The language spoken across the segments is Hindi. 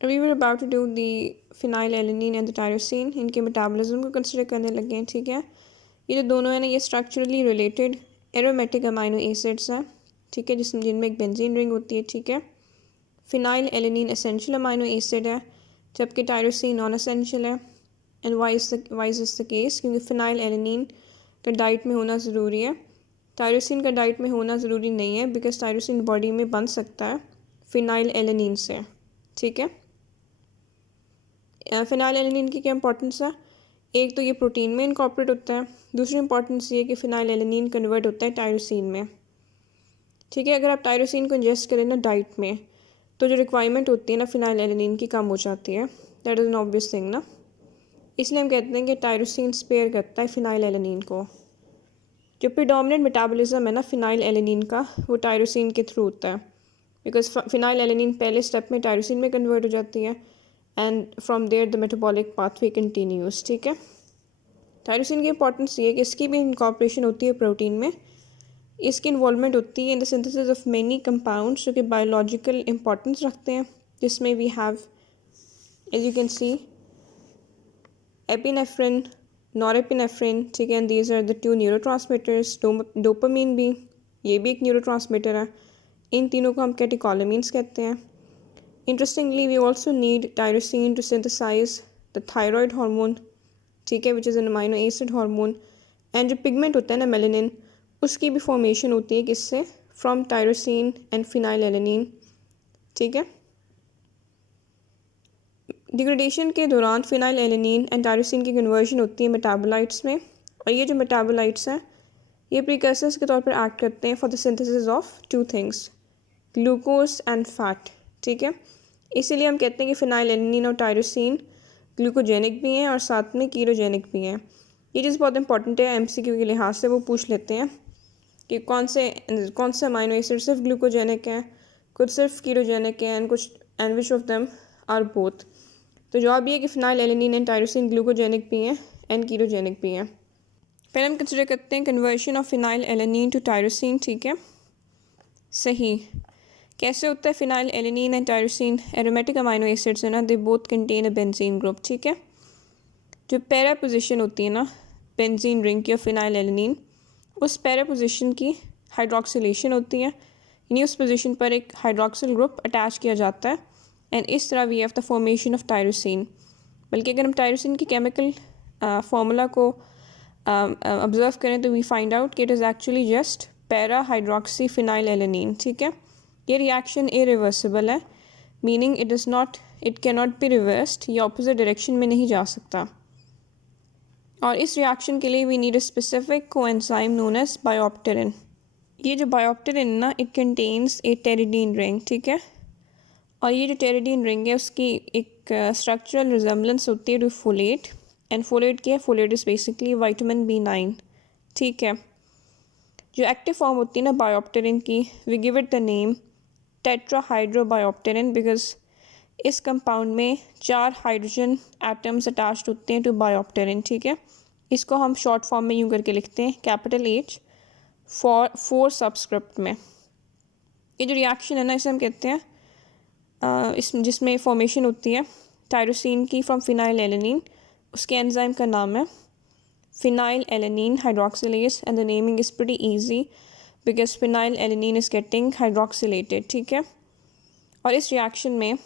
We were about to do the phenylalanine and the tyrosine, इनके मेटाबॉलिज्म को कंसिडर करने लगे हैं। ठीक है, ये जो दोनों है ना, ये structurally related aromatic amino acids हैं। ठीक है, जिनमें एक बेंजीन रिंग होती है। ठीक है, phenylalanine essential amino acid है, जबकि टायरोसिन नॉन एसेंशियल है। And why is the case, क्योंकि फिनाइल एलेनिन का डाइट में होना ज़रूरी है, टायरोसिन का डाइट में होना ज़रूरी नहीं है, बिकॉज टायरोसिन बॉडी में बन सकता है फिनाइल एलेनिन से। ठीक है, फिनाइल एलेनिन की क्या इंपॉर्टेंस है? एक तो ये प्रोटीन में इनकॉर्पोरेट होता है, दूसरी इंपॉर्टेंस ये कि फिनाइल एलेनिन कन्वर्ट होता है टायरोसिन में। ठीक है, अगर आप टायरोसिन को इंजेस्ट करें ना डाइट में, तो जो रिक्वायरमेंट होती है ना फिनाइल एलेनिन की कम हो जाती है। That is an obvious thing ना, इसलिए हम कहते हैं कि टायरोसिन स्पेयर करता है फिनाइल एलेनिन को। जो प्रीडोमिनेंट मेटाबॉलिज्म है ना फिनाइल एलेनिन का, वो टायरोसिन के थ्रू होता है, बिकॉज फिनाइल एलेनिन पहले स्टेप में टायरोसिन में कन्वर्ट हो जाती है, and from there the metabolic pathway continues. ठीक है, टायरोसिन की इंपॉर्टेंस ये है कि इसकी भी इनकॉर्पोरेशन होती है प्रोटीन में, इसकी इन्वॉल्वमेंट होती है in the synthesis of many compounds जो कि बायोलॉजिकल इंपॉर्टेंस रखते हैं, जिसमें we have as you can see epinephrine, norepinephrine. ठीक है, and these are the two neurotransmitters. Dopamine भी, ये भी एक न्यूरोट्रांसमीटर है। इन तीनों को हम कैटेकोलामीन्स कहते हैं। Interestingly we also need tyrosine to synthesize the thyroid hormone. ठीक है, which is an amino acid hormone. And जो पिगमेंट होता है ना मेलेनिन, उसकी भी फॉर्मेशन होती है किससे? From tyrosine and phenyl alanine. ठीक है, डिग्रेडेशन के दौरान फिनाइल एलेनिन एंड टायरोसिन की कन्वर्जन होती है मेटाबोलाइट्स में, और ये जो मेटाबोलाइट्स हैं ये प्रीकर्सर्स के तौर पर एक्ट करते हैं for the synthesis of two things, glucose and fat. ठीक है, इसीलिए हम कहते हैं कि फिनाइल एलेनिन और टायरोसिन ग्लूकोजेनिक भी हैं और साथ में कीटोजेनिक भी हैं। ये चीज़ बहुत इंपॉर्टेंट है, एमसीक्यू के लिहाज से वो पूछ लेते हैं कि कौन से अमाइनो एसिड सिर्फ ग्लूकोजेनिक हैं, कुछ सिर्फ कीटोजेनिक हैं, and which of them are both. तो जवाब ये है कि phenylalanine and tyrosine glucogenic भी हैं एंड कीटोजेनिक भी हैं। पहले हम कंसिडर करते हैं conversion of phenylalanine to tyrosine. ठीक है, सही कैसे होता है? Phenylalanine and tyrosine aromatic amino acids है ना, they both contain a benzene group. ठीक है, जो पैरा पोजिशन होती है ना बेंजीन रिंग की और फिनाइल एलेनिन, उस पैरा पोजिशन की हाइड्रोक्सिलेशन होती है, यानी उस पोजिशन पर एक हाइड्रोक्सिल ग्रुप अटैच किया जाता है, एंड इस तरह we have the formation of tyrosine. बल्कि अगर हम टायरोसिन की केमिकल फार्मूला को ऑब्जर्व करें तो वी फाइंड आउट कि it is actually just para hydroxy phenylalanine. ठीक है, ये रिएक्शन इरिवर्सिबल है, meaning it can not be reversed, ये ऑपोजिट डायरेक्शन में नहीं जा सकता। और इस रिएक्शन के लिए we need a specific coenzyme known as biopterin. ये जो बायोप्टेरिन ना, it contains a pteridine ring. ठीक है, और ये जो टेरिडीन रिंग है उसकी एक स्ट्रक्चरल रिजेम्बलेंस होती है टू फोलेट, एंड फोलेट क्या है? Folate is basically vitamin B9। ठीक है, जो एक्टिव फॉर्म होती है ना बायोप्टेरिन की, we give it the name tetrahydrobiopterin, because इस कंपाउंड में 4 हाइड्रोजन एटम्स अटैच्ड होते हैं टू बायोप्टेरिन। ठीक है, इसको हम शॉर्ट फॉर्म में यूँ करके लिखते हैं कैपिटल H 4 सबस्क्रिप्ट में। ये जो रिएक्शन है ना, इसे हम कहते हैं जिसमें फॉर्मेशन होती है टायरोसिन की फ्रॉम फिनाइल एलेनिन, उसके एंजाइम का नाम है phenylalanine hydroxylase, and the naming is pretty easy because phenylalanine is getting hydroxylated. ठीक है, और इस रिएक्शन में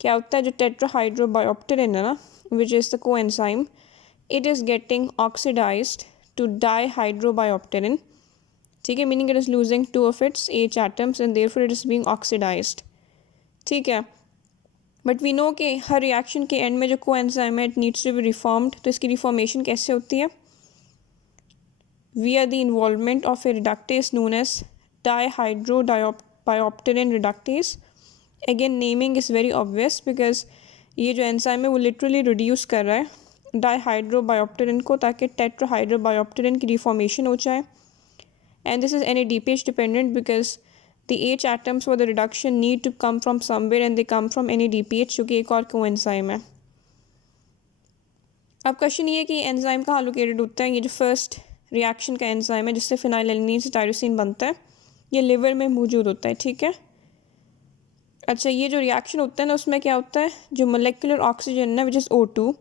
क्या होता है? जो टेट्राहाइड्रोबायोप्टेरिन है ना, which is the coenzyme, it is getting oxidised to dihydrobiopterin. ठीक है, meaning it is losing 2 of its H atoms and therefore it is being oxidised. ठीक है, बट वी नो कि हर रिएक्शन के एंड में जो कोएंजाइम है it needs to be reformed. तो इसकी रिफॉर्मेशन कैसे होती है? via the involvement of a reductase known as dihydrobiopterin reductase. Again naming is very obvious because ये जो एंजाइम है वो लिटरली रिड्यूस कर रहा है डाईहाइड्रोबायोप्टेरिन को, ताकि टेट्राहाइड्रोबायोप्टेरिन की रिफॉर्मेशन हो जाए, and this is NADPH dependent because the H atoms for the reduction need to come from somewhere and they come from NADPH, जो कि एक और कोएंजाइम है। अब क्वेश्चन ये है कि एंजाइम कहाँ लोकेटेड होता है? ये जो फर्स्ट रिएक्शन का एंजाइम है जिससे फिनाइल एलेनिन से टायरोसिन बनता है, ये लिवर में मौजूद होता है। ठीक है, अच्छा, ये जो रिएक्शन होता है ना, उसमें क्या होता है, जो मोलेकुलर ऑक्सीजन ना विच इज़ O2,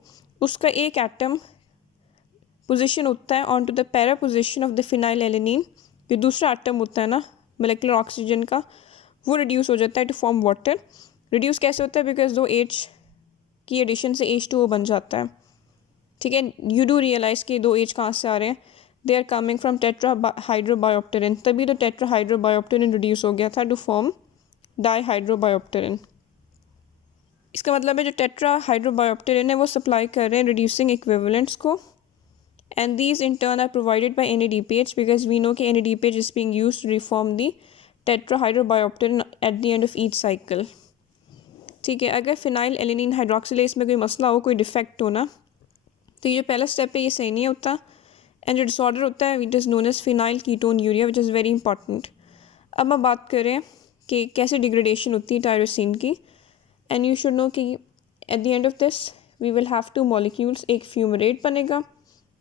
उसका एक एटम पोजीशन होता है on to the para position of the phenylalanine. जो दूसरा एटम होता है ना मोलेकुलर ऑक्सीजन का, वो रिड्यूस हो जाता है टू फॉर्म वाटर। रिड्यूस कैसे होता है? बिकॉज दो H की एडिशन से H2O बन जाता है। ठीक है, यू डू रियलाइज़ कि दो H कहाँ से आ रहे हैं, they are coming from tetrahydrobiopterin, तभी तो टेट्रा हाइड्रोबायोप्टेरिन रिड्यूस हो गया था टू फॉर्म डाईहाइड्रोबायोप्टेरिन। इसका मतलब है जो टेट्रा हाइड्रोबायोप्टेरिन है वो सप्लाई कर रहे हैं रिड्यूसिंग इक्विवेलेंट्स को, and these in turn are provided by NADPH because we know कि NADPH is being used to reform the tetrahydrobiopterin at the end of each cycle। ठीक है, अगर फिनाइल एलिनिन हाइड्रोक्सिलेज में कोई मसला हो, कोई डिफेक्ट हो ना, तो ये जो पहला स्टेप है ये सही नहीं होता, एंड जो डिसऑर्डर होता है it is known as phenylketonuria which is very important. अब हम बात करें कि कैसे डिग्रेडेशन होती है टायरोसिन की, एंड यू शुड नो कि at the end of this we will have two molecules, एक फ्यूमरेट बनेगा,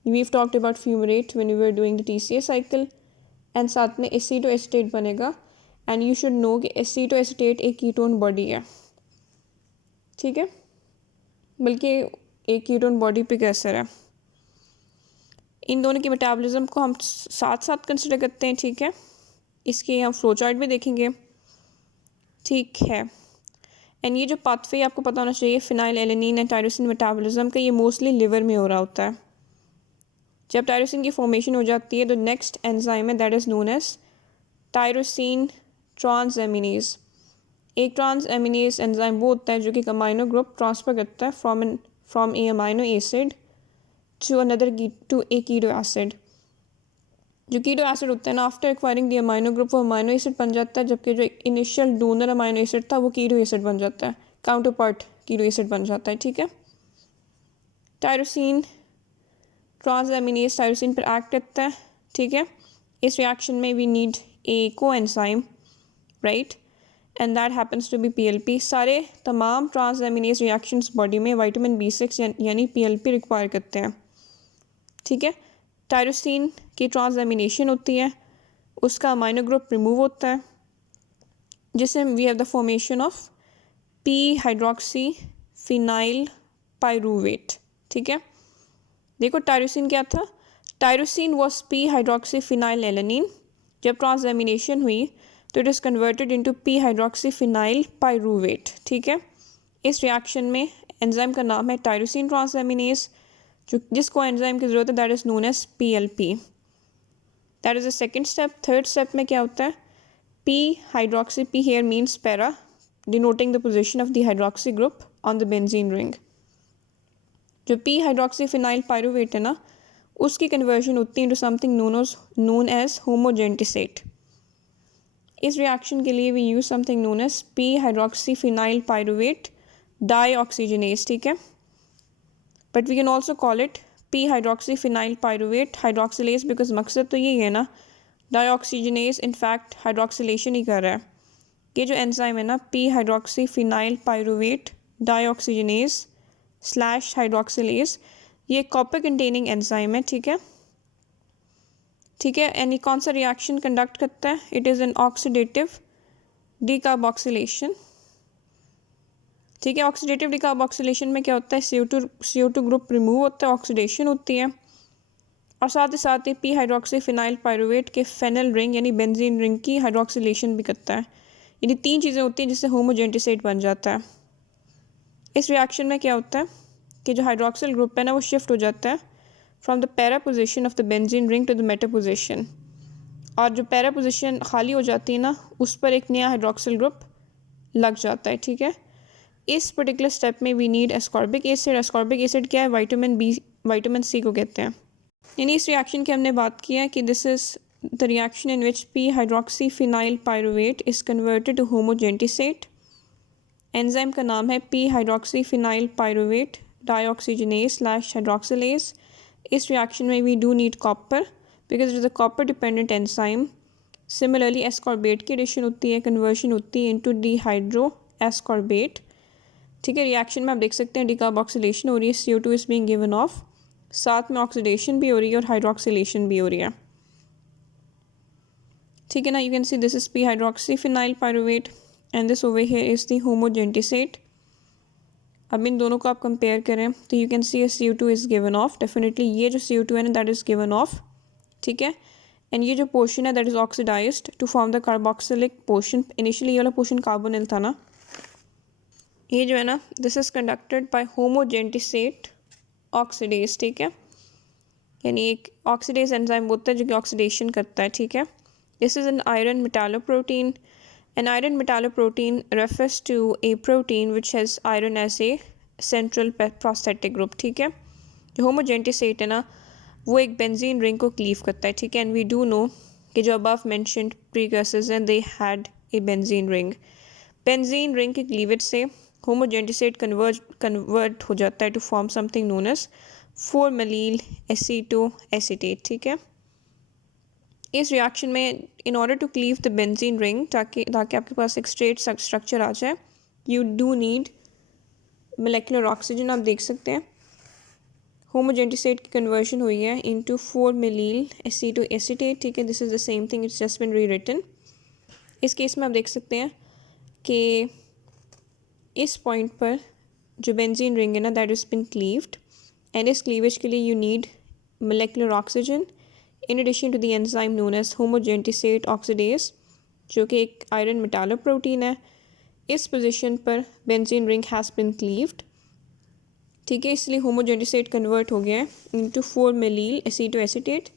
we've talked about fumarate when we were doing the TCA cycle, and साथ में एसीटोएसिटेट बनेगा, एंड यू शुड नो कि एसीटोएसिटेट एक कीटोन बॉडी है। ठीक है, बल्कि एक कीटोन बॉडी प्रिकर्सर है। इन दोनों की मेटाबॉलिज्म को हम साथ साथ कंसिडर करते हैं। ठीक है, इसके हम फ्लो चार्ट भी देखेंगे। ठीक है, एंड ये जो पाथवे आपको पता होना चाहिए phenyl alanine and tyrosine metabolism का, ये मोस्टली लिवर में हो रहा होता है। जब टायरोसिन की फॉर्मेशन हो जाती है तो नेक्स्ट एंजाइम है that is known as tyrosine transaminase. एक ट्रांसएमिनेज एंजाइम वो होता है जो कि अमाइनो ग्रुप ट्रांसफ़र करता है from a amino acid to another to a keto acid. जो कीटो एसिड होता है ना, after acquiring the amino group वो अमाइनो एसिड बन जाता है, जबकि जो इनिशियल डोनर अमाइनो एसिड था वो कीटो एसिड बन जाता है, काउंटर पार्ट कीटो एसिड बन जाता है। ठीक है, टायरोसिन ट्रांसएमिनेज टायरोसिन पर एक्ट करता है। ठीक है, इस रिएक्शन में we need a coenzyme, right, and that happens to be PLP। सारे तमाम ट्रांसएमिनेज रिएक्शंस बॉडी में विटामिन B6 यानी PLP रिक्वायर करते हैं। ठीक है, टायरोसिन की ट्रांसएमिनेशन होती है, उसका अमाइनो ग्रुप रिमूव होता है, जिससे we have the formation of P hydroxy phenyl pyruvate. ठीक है, देखो टायरोसिन क्या था, tyrosine was P hydroxy phenylalanine. जब ट्रांसएमिनेशन हुई तो it is converted into P hydroxy phenyl pyruvate. ठीक है, इस रिएक्शन में एंजाइम का नाम है टायरोसिन ट्रांसएमिनेज, जो जिसको एंजाइम की ज़रूरत है that is known as PLP। That is the second step. Third step में क्या होता है, P hydroxy, P here means para, denoting the position of the hydroxy group on the benzene ring. जो P हाइड्रोक्सी फिनाइल पायरूवेट है ना, उसकी कन्वर्जन होती है into something known as homogentisate. इस रिएक्शन के लिए we use something known as P hydroxy phenyl pyruvate dioxygenase. ठीक है, but we can also call it P hydroxy phenyl pyruvate hydroxylase, because मकसद तो यही है ना, डाईऑक्सीजनेज इनफैक्ट हाइड्रोक्सिलेशन ही कर रहा है। ये जो एंजाइम है ना P hydroxy phenyl pyruvate dioxygenase / hydroxylase, ये कॉपर कंटेनिंग एंजाइम है। ठीक है, ठीक है, एंड ये कौन सा रिएक्शन कंडक्ट करता है, it is an oxidative decarboxylation. ठीक है, ऑक्सीडेटिव डिकार्बोक्सिलेशन में क्या होता है, CO2 ग्रुप रिमूव होता है, ऑक्सीडेशन होती है, और साथ ही P हाइड्रोक्सी फिनाइल पायरूवेट के फेनल रिंग यानी बेंजीन रिंग की हाइड्रोक्सिलेशन भी करता है। यानी तीन चीज़ें होती हैं जिससे होमोजेंटिसेट बन जाता है। इस रिएक्शन में क्या होता है कि जो हाइड्रोक्सिल ग्रुप है ना वो शिफ्ट हो जाता है from the para position of the benzene ring to the meta position, और जो पैरा पोजिशन खाली हो जाती है ना उस पर एक नया हाइड्रोक्सिल ग्रुप लग जाता है। ठीक है, इस पर्टिकुलर स्टेप में we need ascorbic acid. Ascorbic acid क्या है, विटामिन C को कहते हैं। यानी इस रिएक्शन की हमने बात की है कि this is the reaction in which P hydroxy phenyl pyruvate is converted to homogentisate. Enzyme का नाम है P hydroxy phenyl pyruvate dioxygenase / hydroxylase. इस रिएक्शन में we do need copper because it is a copper dependent enzyme. Similarly ascorbate की एडिशन होती है, कन्वर्शन होती है इनटू डिहाइड्रो एस्कॉर्बेट। ठीक है, रिएक्शन में आप देख सकते हैं डिकार्बोक्सिलेशन हो रही है, CO2 is being given of, साथ में ऑक्सीडेशन भी हो रही है और हाइड्रोक्सिलेशन भी हो रही है। ठीक है ना, you can see this is P hydroxy phenyl pyruvate and this over here is the homogentisate. अब इन दोनों को आप कंपेयर करें तो you can see CO2 is given off, definitely ये जो CO2 है ना दैट इज़ गिवन ऑफ, ठीक है। एंड ये जो पोर्शन है that is oxidized to form the carboxylic portion. Initially ये वाला पोर्शन कार्बोनिल था ना, ये जो है ना this is conducted by homogentisate oxidase, ठीक है। यानी एक ऑक्सीडेज एंजाइम होता है जो कि ऑक्सीडेशन करता है, ठीक है। This is an iron metalloprotein. An iron metalloprotein refers to a protein which has iron as a central prosthetic group, ठीक है। जो होमोजेंटिसेट है ना वो एक बेंजीन रिंग को क्लीव करता है, ठीक है। एंड वी डू नो कि जो अबव मेंशन्ड प्रीकर्सर्स हैं they had a benzene ring. Benzene ring के क्लीवेज से होमोजेंटिसेट कन्वर्ट हो जाता है to form something known as maleyl acetoacetate, ठीक है। इस रिएक्शन में in order to cleave the benzene ring, ताकि आपके पास एक स्ट्रेट स्ट्रक्चर आ जाए, you do need molecular oxygen. आप देख सकते हैं होमोजेंटिसेट की कन्वर्शन हुई है इनटू 4-मेलील एसीटोएसीटेट, ठीक है। This is the same thing, it's just been rewritten. इस केस में आप देख सकते हैं कि इस पॉइंट पर जो बेंजीन रिंग है ना that is been cleaved, and इस क्लीवेज के लिए you need molecular oxygen in addition to the enzyme known as homogentisate oxidase, जो कि एक आयरन मेटालोप्रोटीन है। इस पोजीशन पर benzene ring has been cleaved, ठीक है। इसलिए होमोजेंटिसेट कन्वर्ट हो गया है इनटू 4-मेलील एसीटोएसीटेट,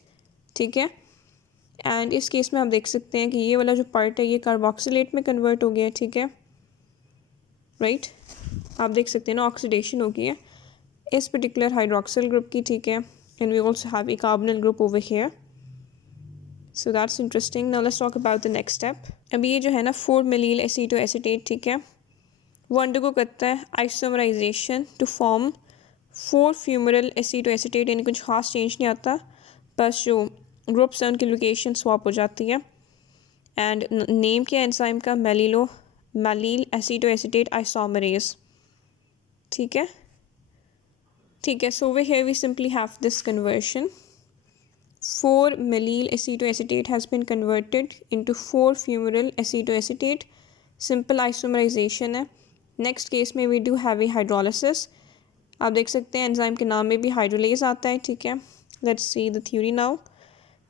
ठीक है। एंड इस केस में आप देख सकते हैं कि ये वाला जो पार्ट है ये कार्बोक्सिलेट में कन्वर्ट हो गया है, ठीक है, राइट। आप देख सकते हैं ना ऑक्सीडेशन हो गई है इस पर्टिकुलर हाइड्रोक्सिल ग्रुप की, ठीक है। And we also have a carbonyl group over here. So that's interesting. Now let's talk about the next step. अब ये जो है ना 4-मेलील एसीटोएसीटेट, ठीक है, वो अंडरगो करता है आइसोमराइजेशन टू फॉर्म 4-फ्यूमरल एसीटोएसीटेट। यानी कुछ खास चेंज नहीं आता, बस जो ग्रुप्स हैं उनकी लोकेशन स्वैप हो जाती है। एंड नेम क्या है एंजाइम का, मेलील एसीटोएसीटेट आइसोमरेज, ठीक है, ठीक है। सो over here we simply have this conversion. 4-मेलील acetoacetate has been converted into 4-fumarate acetoacetate. Simple isomerization है। नेक्स्ट केस में we do have a hydrolysis. आप देख सकते हैं एंजाइम के नाम में भी हाइड्रोलेज आता है, ठीक है। Let's see the theory now.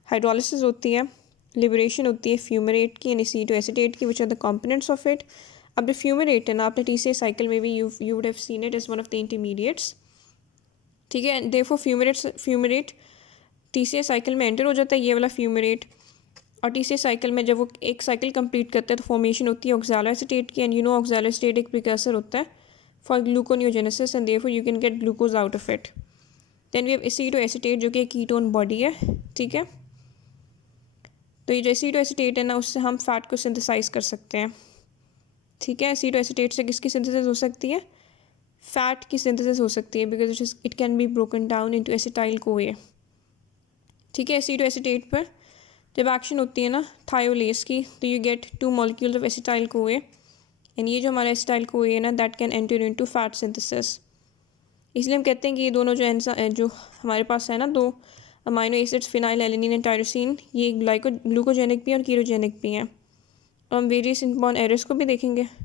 Hydrolysis होती है, लिबरेशन होती है फ्यूमरेट की एंड एसीटोएसीटेट की, which are the components of it. अब जो फ्यूमरेट है ना आपने TCA साइकिल में भी you would have seen it is one of the intermediates, ठीक है। देयरफॉर फ्यूमरेट TCA साइकिल में एंटर हो जाता है, ये वाला फ्यूमरेट। और TCA साइकिल में जब वो एक साइकिल कंप्लीट करता है तो फॉर्मेशन होती है ऑक्सैलोएसीटेट की, एंड यू नो ऑक्सैलोएसीटेट एक प्रिकर्सर होता है for gluconeogenesis, and therefore you can get glucose out of it. Then we have acetoacetate जो कि एक कीटोन बॉडी है, ठीक है। तो ये जो एसीटोएसीटेट है ना उससे हम फैट को सिंथेसाइज कर सकते हैं, ठीक है। एसीटोएसीटेट से किसकी सिंथेसिस हो सकती है, फैट की सिंथेसिस हो सकती है, because it can be broken down into acetyl CoA, ठीक है। एसीटोएसीटेट पर जब एक्शन होती है ना थायोलेज की तो you get 2 molecules of acetyl CoA, and ये जो हमारा एसिटाइल कोए है ना that can enter into fat synthesis. इसलिए हम कहते हैं कि ये दोनों जो हमारे पास है ना 2 amino acids phenyl alanine and tyrosine, ये ग्लूकोजेनिक भी हैं और कीटोजेनिक भी हैं। और हम वेरियस इनबॉर्न एरर्स को भी देखेंगे।